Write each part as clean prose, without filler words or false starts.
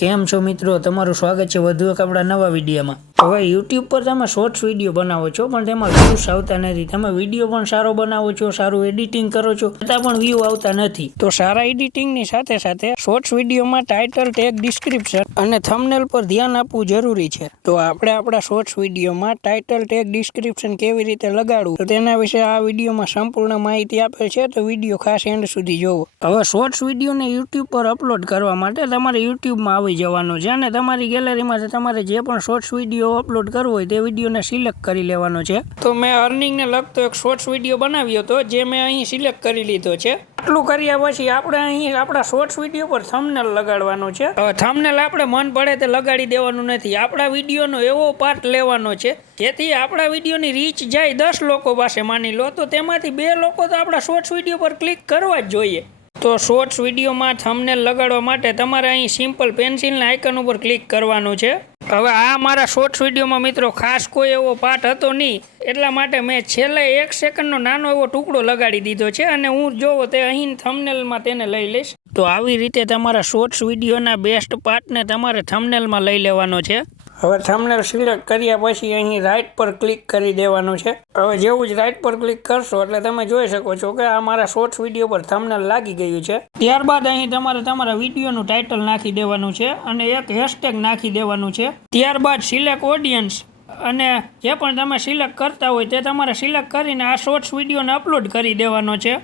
કેમ છો મિત્રો, તમારું સ્વાગત છે વધુ એક આપણા નવા વિડીયોમાં। હવે યુટ્યુબ પર તમે શોર્ટ્સ વિડીયો બનાવો છો પણ તેમાં વ્યૂઝ આવતા નથી। તમે વિડીયો પણ સારો બનાવો છો, સારું એડિટિંગ કરો છો, છતાં પણ વ્યૂ આવતા નથી। તો સારા એડિટિંગની સાથે સાથે શોર્ટ્સ વિડીયોમાં ટાઇટલ, ટેગ, ડિસ્ક્રિપ્શન અને થંબનેલ પર ધ્યાન આપવું જરૂરી છે। તો આપણે આપણા શોર્ટ્સ વિડીયોમાં ટાઇટલ, ટેગ, ડિસ્ક્રિપ્શન કેવી રીતે લગાડવું તો તેના વિશે આ વિડીયોમાં સંપૂર્ણ માહિતી આપે છે, તો વિડીયો ખાસ એન્ડ સુધી જોવો। હવે શોર્ટ્સ વિડીયોને યુટ્યુબ પર અપલોડ કરવા માટે તમારે યુટ્યુબમાં આવી જવાનું છે અને તમારી ગેલેરીમાં તમારે જે પણ શોર્ટ્સ વિડીયો અપલોડ કરવો હોય તે વિડીયોને સિલેક્ટ કરી લેવાનો છે। તો મેં અર્નિંગને લગતો એક શોર્ટ્સ વિડીયો બનાવ્યો હતો, જે મેં અહીં સિલેક્ટ કરી લીધો છે। આટલું કર્યા પછી આપણે અહીં આપણા શોર્ટ્સ વિડીયો પર થંબનેલ લગાડવાનો છે। હવે થંબનેલ આપણે મન પડે તે લગાડી દેવાનું નથી, આપણા વિડીયોનો એવો પાર્ટ લેવાનો છે જેથી આપણા વિડીયોની રીચ જાય 10 લોકો પાસે માની લો, તો તેમાંથી 2 લોકો તો આપણા શોર્ટ્સ વિડીયો પર ક્લિક કરવા જ જોઈએ। તો શોર્ટ્સ વિડીયોમાં થંબનેલ લગાડવા માટે તમારે અહીં સિમ્પલ પેન્સિલના આઇકન ઉપર ક્લિક કરવાનું છે। હવે આ મારા શોર્ટ્સ વિડીયોમાં મિત્રો ખાસ કોઈ એવો પાર્ટ હતો નહીં, એટલા માટે મેં છેલ્લે 1 સેકન્ડનો નાનો એવો ટુકડો લગાડી દીધો છે અને હું જોવો તે અહીં થંબનેલમાં તેને લઈ લઈશ। તો આવી રીતે તમારા શોર્ટ્સ વિડીયોના બેસ્ટ પાર્ટને તમારે થંબનેલમાં લઈ લેવાનો છે। હવે થંબનેલ સિલેક્ટ કર્યા પછી અહીં રાઈટ પર ક્લિક કરી દેવાનું છે। હવે જેવું જ રાઈટ પર ક્લિક કરશો એટલે તમે જોઈ શકો છો કે આ મારા શોર્ટ્સ વિડીયો પર થંબનેલ લાગી ગયું છે। ત્યારબાદ અહીં તમારે તમારા વિડીયોનું ટાઇટલ નાખી દેવાનું છે અને એક હેશટેગ નાખી દેવાનું છે। ત્યારબાદ સિલેક્ટ ઓડિયન્સ અને જે પણ તમે સિલેક્ટ કરતા હોય તે તમારે સિલેક્ટ કરીને આ શોર્ટ્સ વિડીયોને અપલોડ કરી દેવાનો છે।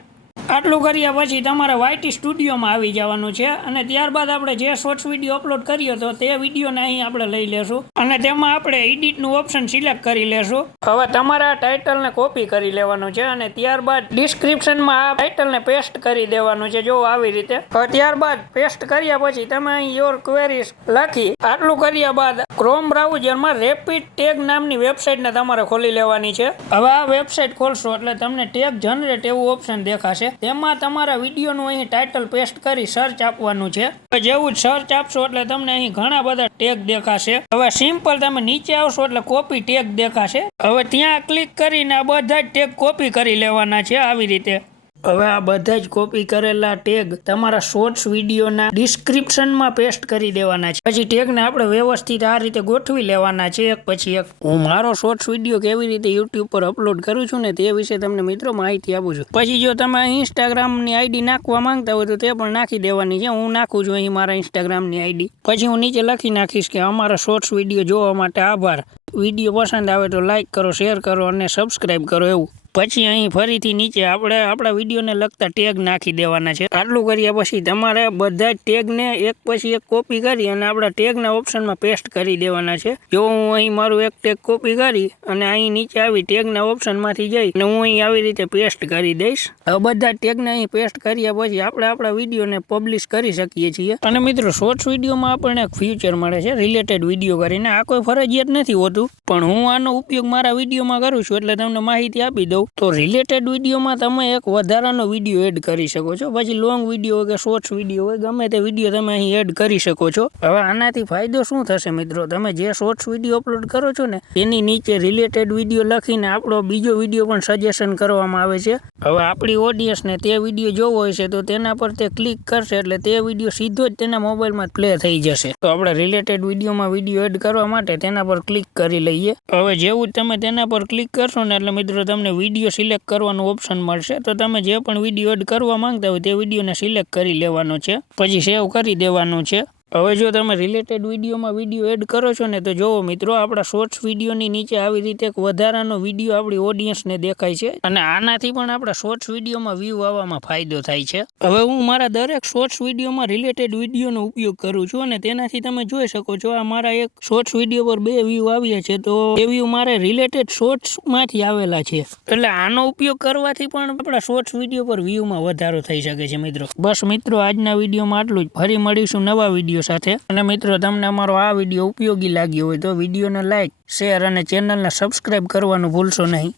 આટલું કર્યા પછી તમારે YT સ્ટુડિયોમાં આવી જવાનું છે અને ત્યારબાદ આપણે જે શોર્ટ્સ વિડીયો અપલોડ કર્યો હતો તે વિડીયોને અહીં આપણે લઈ લેશું અને તેમાં આપણે એડિટનું ઓપ્શન સિલેક્ટ કરી લેશું। હવે તમારે આ ટાઇટલને કોપી કરી લેવાનું છે અને ત્યારબાદ ડિસ્ક્રિપ્શનમાં આ ટાઇટલને પેસ્ટ કરી દેવાનું છે, જો આવી રીતે। હવે ત્યારબાદ પેસ્ટ કર્યા પછી તમે અહીં યોર ક્વેરીઝ લખી આટલું કર્યા બાદ ક્રોમ બ્રાઉઝરમાં રેપિડ ટેગ નામની વેબસાઇટને તમારે ખોલી લેવાની છે। હવે આ વેબસાઇટ ખોલશો એટલે તમને ટેગ જનરેટ એવું ઓપ્શન દેખાશે, તેમાં તમારા વિડીયોનું અહીં ટાઇટલ પેસ્ટ કરી સર્ચ આપવાનું છે। જેવું જ સર્ચ આપશો એટલે તમને અહીં ઘણા બધા ટેગ દેખાશે। હવે સિમ્પલ તમે નીચે આવશો એટલે કોપી ટેગ દેખાશે, હવે ત્યાં ક્લિક કરીને આ બધા જ ટેગ કોપી કરી લેવાના છે આવી રીતે। હવે આ બધા જ કોપી કરેલા ટેગ તમારા શોર્ટ્સ વિડીયોના ડિસ્ક્રિપ્શનમાં પેસ્ટ કરી દેવાના છે। પછી ટેગને આપણે વ્યવસ્થિત આ રીતે ગોઠવી લેવાના છે એક પછી એક। હું મારો શોર્ટ્સ વિડીયો કેવી રીતે યુટ્યુબ પર અપલોડ કરું છું ને તે વિશે તમને મિત્રો માહિતી આપું છું। પછી જો તમે ઇન્સ્ટાગ્રામની આઈડી નાખવા માંગતા હોય તો તે પણ નાખી દેવાની છે, હું નાખું છું અહીં મારા ઇન્સ્ટાગ્રામની આઈડી। પછી હું નીચે લખી નાખીશ કે અમારા શોર્ટ્સ વિડીયો જોવા માટે આભાર, વિડીયો પસંદ આવે તો લાઇક કરો, શેર કરો અને સબસ્ક્રાઈબ કરો એવું। પછી અહીં ફરીથી નીચે આપણે આપણા વિડીયોને લગતા ટેગ નાખી દેવાના છે। આટલું કર્યા પછી તમારે બધા જ ટેગને એક પછી એક કોપી કરી અને આપણા ટેગના ઓપ્શનમાં પેસ્ટ કરી દેવાના છે। જો હું અહીં મારું એક ટેગ કોપી કરી અને અહીં નીચે આવી ટેગના ઓપ્શનમાંથી જઈ અને હું અહીં આવી રીતે પેસ્ટ કરી દઈશ। હવે બધા ટેગને અહીં પેસ્ટ કર્યા પછી આપણે આપણા વિડીયોને પબ્લિશ કરી શકીએ છીએ। અને મિત્રો શોર્ટ્સ વિડીયોમાં આપણને એક ફ્યુચર મળે છે રિલેટેડ વિડીયો કરીને, આ કોઈ ફરજિયાત નથી હોતું પણ હું આનો ઉપયોગ મારા વિડીયોમાં કરું છું એટલે તમને માહિતી આપી દઉં। તો રિલેટેડ વિડીયોમાં તમે એક વધારાનો વિડીયો એડ કરી શકો છો, પછી લોંગ વિડીયો હોય કે શોર્ટ્સ વિડીયો હોય, ગમે તે વિડીયો તમે અહીં એડ કરી શકો છો। હવે આનાથી ફાયદો શું થશે મિત્રો, તમે જે શોર્ટ્સ વિડીયો અપલોડ કરો છો ને તેની નીચે રિલેટેડ વિડીયો લખીને આપણો બીજો વિડીયો પણ સજેશન કરવામાં આવે છે। હવે આપણી ઓડિયન્સને તે વિડીયો જોવો હોય છે તો તેના પર તે ક્લિક કરશે એટલે તે વિડીયો સીધો જ તેના મોબાઈલમાં પ્લે થઈ જશે। તો આપણે રિલેટેડ વિડીયોમાં વિડીયો એડ કરવા માટે તેના પર ક્લિક કરી લઈએ। હવે જેવું જ તમે તેના પર ક્લિક કરશો ને એટલે મિત્રો તમને વિડીયો સિલેક્ટ કરવાનું ઓપ્શન મળશે, તો તમે જે પણ વિડીયો એડ કરવા માંગતા હોય તે વિડીયોને સિલેક્ટ કરી લેવાનો છે, પછી સેવ કરી દેવાનું છે। હવે જો તમે રિલેટેડ વિડીયોમાં વિડીયો એડ કરો છો ને તો જોવો મિત્રો આપણા શોર્ટ્સ વિડીયોની નીચે આવી રીતે એક વધારાનો વિડીયો આપણી ઓડિયન્સને દેખાય છે અને આનાથી પણ આપણા શોર્ટ્સ વિડીયોમાં વ્યૂ આવવામાં ફાયદો થાય છે। હવે હું મારા દરેક શોર્ટ્સ વિડીયોમાં રિલેટેડ વિડીયોનો ઉપયોગ કરું છું અને તેનાથી તમે જોઈ શકો છો આ મારા એક શોર્ટ્સ વિડીયો પર 2 વ્યૂ આવ્યા છે, તો એ વ્યૂ મારે રિલેટેડ શોર્ટ્સમાંથી આવેલા છે, એટલે આનો ઉપયોગ કરવાથી પણ આપણા શોર્ટ્સ વિડીયો પર વ્યૂમાં વધારો થઈ શકે છે મિત્રો। બસ મિત્રો આજના વિડીયોમાં આટલું જ, ફરી મળીશું નવા વિડીયો સાથે। અને મિત્રો તમને અમારો આ વિડીયો ઉપયોગી લાગ્યો હોય તો વિડીયોને લાઇક, શેર અને ચેનલને સબસ્ક્રાઇબ કરવાનું ભૂલશો નહીં।